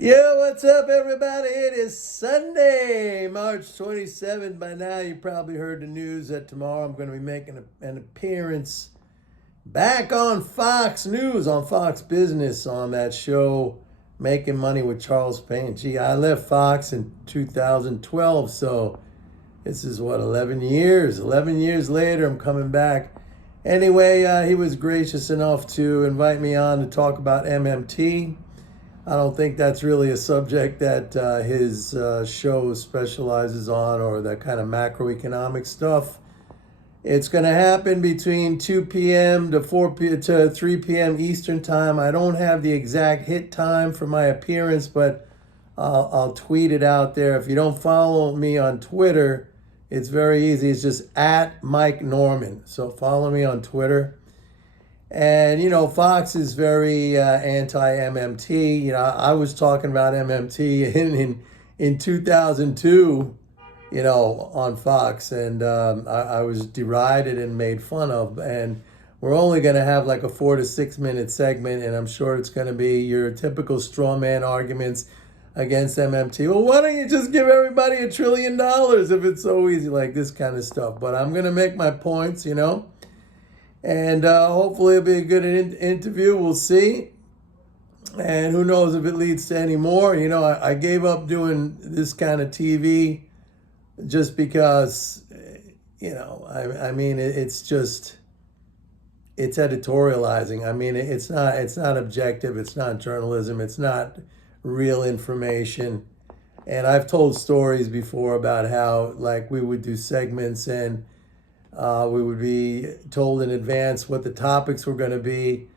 Yo, what's up, everybody? It is Sunday, March 27th. By now, you probably heard the news that tomorrow I'm going to be making an appearance back on Fox News, on Fox Business, on that show, Making Money with Charles Payne. Gee, I left Fox in 2012, so this is what, 11 years? 11 years later, I'm coming back. Anyway, he was gracious enough to invite me on to talk about MMT. I don't think that's really a subject that his show specializes on, or that kind of macroeconomic stuff. It's going to happen between 2 p.m. to 3 p.m. Eastern time. I don't have the exact hit time for my appearance, but I'll tweet it out there. If you don't follow me on Twitter, it's very easy. It's just at Mike Norman. So follow me on Twitter. And, Fox is very anti-MMT. I was talking about MMT in 2002, on Fox. And I was derided and made fun of. And we're only going to have like a 4 to 6 minute segment. And I'm sure it's going to be your typical straw man arguments against MMT. Well, why don't you just give everybody $1 trillion if it's so easy, like this kind of stuff. But I'm going to make my points, And hopefully it'll be a good interview. We'll see. And who knows if it leads to any more. I gave up doing this kind of TV just because, it's editorializing. I mean, it's not objective. It's not journalism. It's not real information. And I've told stories before about how, like, we would do segments and we would be told in advance what the topics were going to be.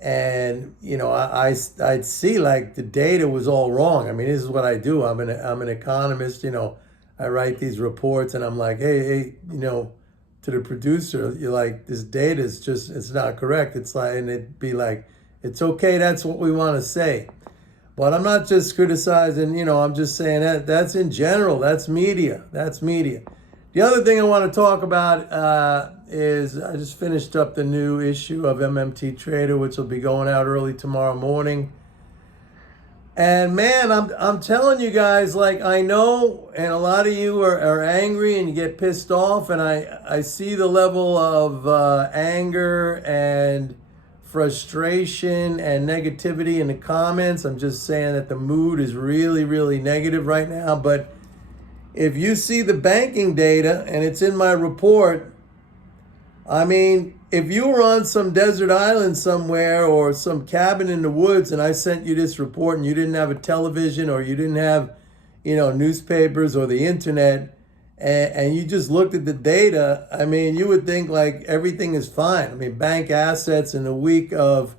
And, I'd see like the data was all wrong. I mean, this is what I do. I'm an economist, I write these reports and I'm like, hey, to the producer, you're like, this data is it's not correct. It's like, and it'd be like, it's okay. That's what we want to say. But I'm not just criticizing, I'm just saying that's in general. That's media. That's media. The other thing I want to talk about is I just finished up the new issue of MMT Trader, which will be going out early tomorrow morning. And man, I'm telling you guys, like, I know, and a lot of you are angry and you get pissed off, and I see the level of anger and frustration and negativity in the comments. I'm just saying that the mood is really, really negative right now. But if you see the banking data, and it's in my report, I mean, if you were on some desert island somewhere or some cabin in the woods and I sent you this report and you didn't have a television or you didn't have, newspapers or the internet, and you just looked at the data, I mean, you would think like everything is fine. I mean, bank assets in the week of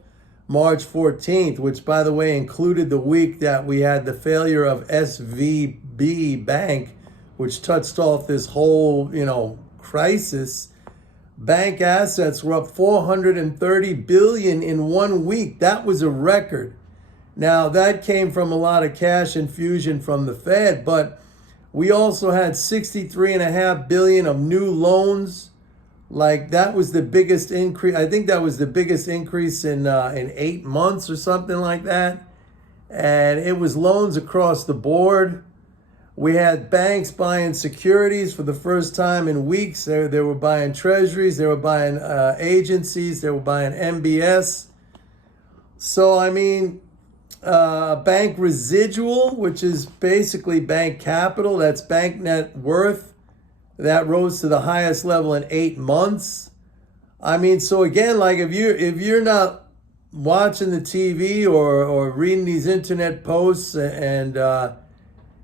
March 14th, which, by the way, included the week that we had the failure of SVB Bank, which touched off this whole, crisis. Bank assets were up $430 billion in 1 week. That was a record. Now, that came from a lot of cash infusion from the Fed, but we also had $63.5 billion of new loans. Like, that was the biggest increase. I think that was the biggest increase in 8 months or something like that. And it was loans across the board. We had banks buying securities for the first time in weeks. They were buying treasuries. They were buying agencies. They were buying MBS. So, I mean, bank residual, which is basically bank capital, that's bank net worth, that rose to the highest level in 8 months. I mean, so again, like if you're not watching the TV or reading these internet posts and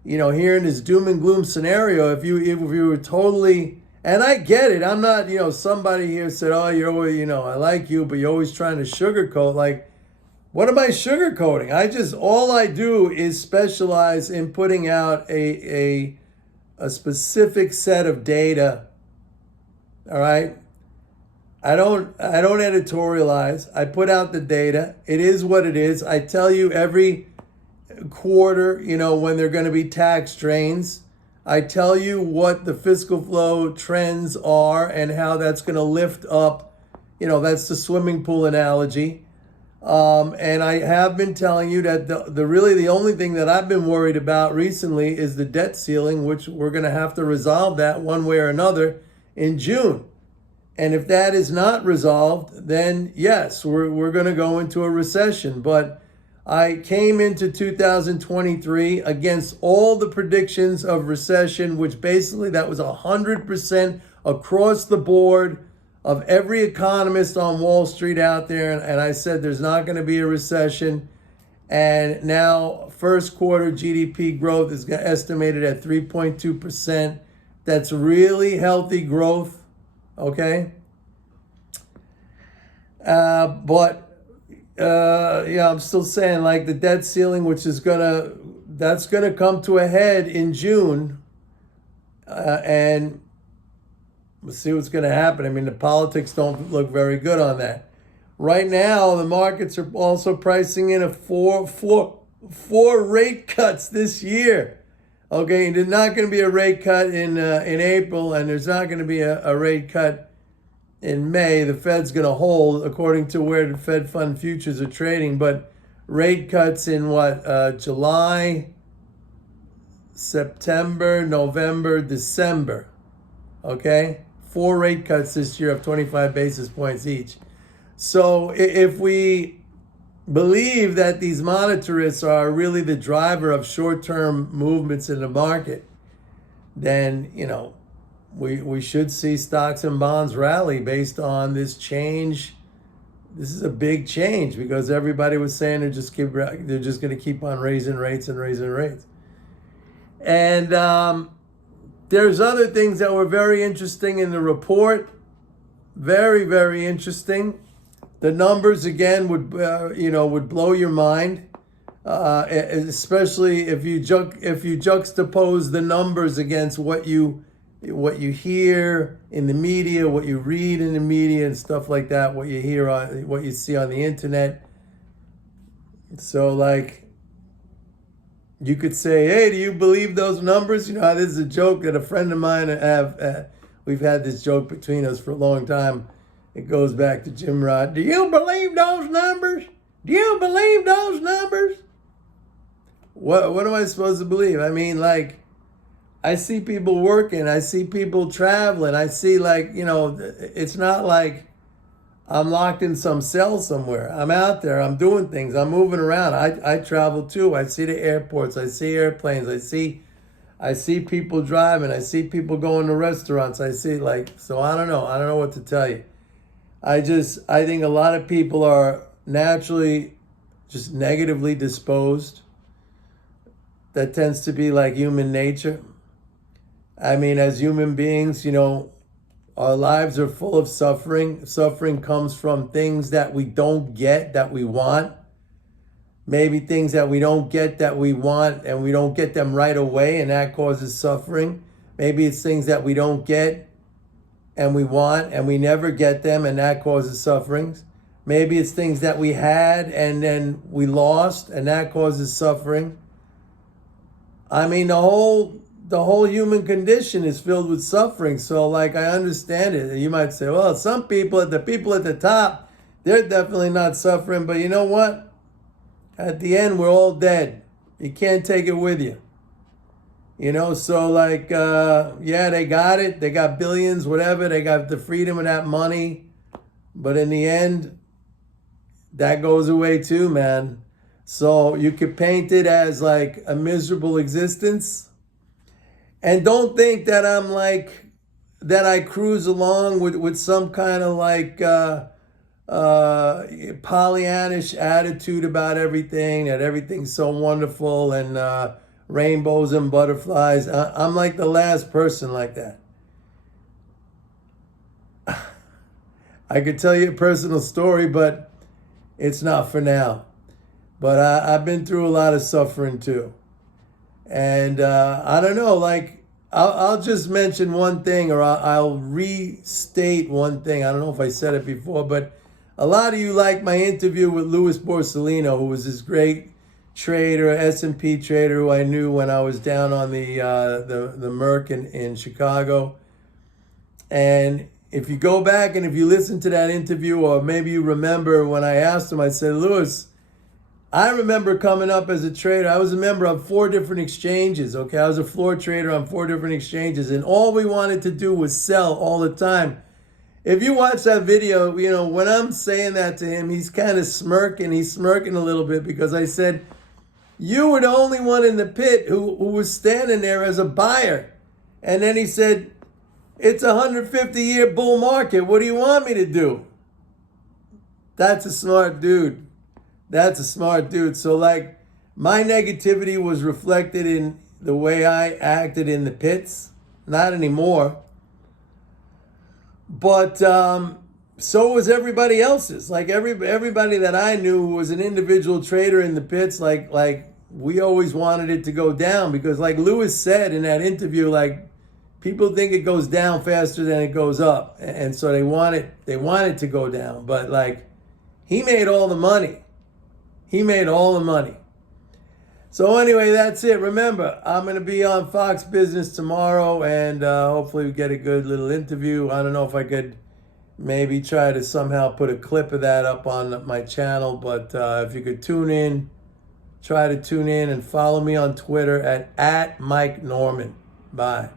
hearing this doom and gloom scenario, if you were totally, and I get it, I'm not, somebody here said, oh, you're always, I like you, but you're always trying to sugarcoat. Like, what am I sugarcoating? All I do is specialize in putting out a specific set of data. All right. I don't editorialize. I put out the data. It is what it is. I tell you every quarter, when they're going to be tax drains. I tell you what the fiscal flow trends are and how that's going to lift up. That's the swimming pool analogy. And I have been telling you that the only thing that I've been worried about recently is the debt ceiling, which we're going to have to resolve that one way or another in June. And if that is not resolved, then yes, we're going to go into a recession. But I came into 2023 against all the predictions of recession, which basically that was 100% across the board of every economist on Wall Street out there. And I said there's not going to be a recession. And now first quarter GDP growth is estimated at 3.2%. That's really healthy growth. Okay. Yeah, I'm still saying like the debt ceiling, which is that's gonna come to a head in June, and we'll see what's gonna happen. I mean, the politics don't look very good on that. Right now, the markets are also pricing in four rate cuts this year. Okay, there's not going to be a rate cut in April, and there's not going to be a rate cut in May. The Fed's going to hold according to where the Fed fund futures are trading, but rate cuts in July, September, November, December. Okay, 4 rate cuts this year of 25 basis points each. So if we believe that these monetarists are really the driver of short-term movements in the market, then, we should see stocks and bonds rally based on this change. This is a big change because everybody was saying they're just going to keep on raising rates and raising rates. And there's other things that were very interesting in the report. Very, very interesting. The numbers again would blow your mind, especially if you juxtapose the numbers against what you hear in the media, what you read in the media, and stuff like that. What you see on the internet. So like, you could say, "Hey, do you believe those numbers?" This is a joke that a friend of mine we've had this joke between us for a long time. It goes back to Jim Rod. Do you believe those numbers? Do you believe those numbers? What am I supposed to believe? I mean, like, I see people working. I see people traveling. I see, it's not like I'm locked in some cell somewhere. I'm out there. I'm doing things. I'm moving around. I travel too. I see the airports. I see airplanes. I see people driving. I see people going to restaurants. I see so I don't know. I don't know what to tell you. I think a lot of people are naturally just negatively disposed. That tends to be like human nature. I mean, as human beings, our lives are full of suffering. Suffering comes from things that we don't get that we want. Maybe things that we don't get that we want and we don't get them right away, and that causes suffering. Maybe it's things that we don't get and we want and we never get them, and that causes sufferings. Maybe it's things that we had and then we lost, and that causes suffering. I mean, the whole human condition is filled with suffering. So I understand it. You might say, well, the people at the top, they're definitely not suffering. But you know what? At the end, we're all dead. You can't take it with you. So yeah, they got it. They got billions, whatever. They got the freedom of that money. But in the end, that goes away too, man. So you could paint it as like a miserable existence. And don't think that that I cruise along with some kind of Pollyannish attitude about everything, that everything's so wonderful and rainbows and butterflies. I'm like the last person like that. I could tell you a personal story, but it's not for now. But I've been through a lot of suffering too. And I don't know, I'll just mention one thing, or I'll restate one thing. I don't know if I said it before, but a lot of you like my interview with Louis Borsellino, who was this great trader, S&P trader, who I knew when I was down on the Merc in Chicago. And if you go back and if you listen to that interview, or maybe you remember when I asked him, I said, Lewis, I remember coming up as a trader. I was a member of 4 different exchanges, okay? I was a floor trader on 4 different exchanges, and all we wanted to do was sell all the time. If you watch that video, when I'm saying that to him, he's kind of smirking. He's smirking a little bit because I said, you were the only one in the pit who was standing there as a buyer. And then he said, it's a 150-year bull market. What do you want me to do? That's a smart dude. That's a smart dude. So like, my negativity was reflected in the way I acted in the pits. Not anymore. But so was everybody else's. Like everybody that I knew who was an individual trader in the pits, like we always wanted it to go down, because like Lewis said in that interview, like people think it goes down faster than it goes up. And so they want it to go down. But like, he made all the money. He made all the money. So anyway, that's it. Remember, I'm going to be on Fox Business tomorrow, and hopefully we get a good little interview. I don't know if I could maybe try to somehow put a clip of that up on my channel, but if you could try to tune in and follow me on Twitter at Mike Norman. Bye.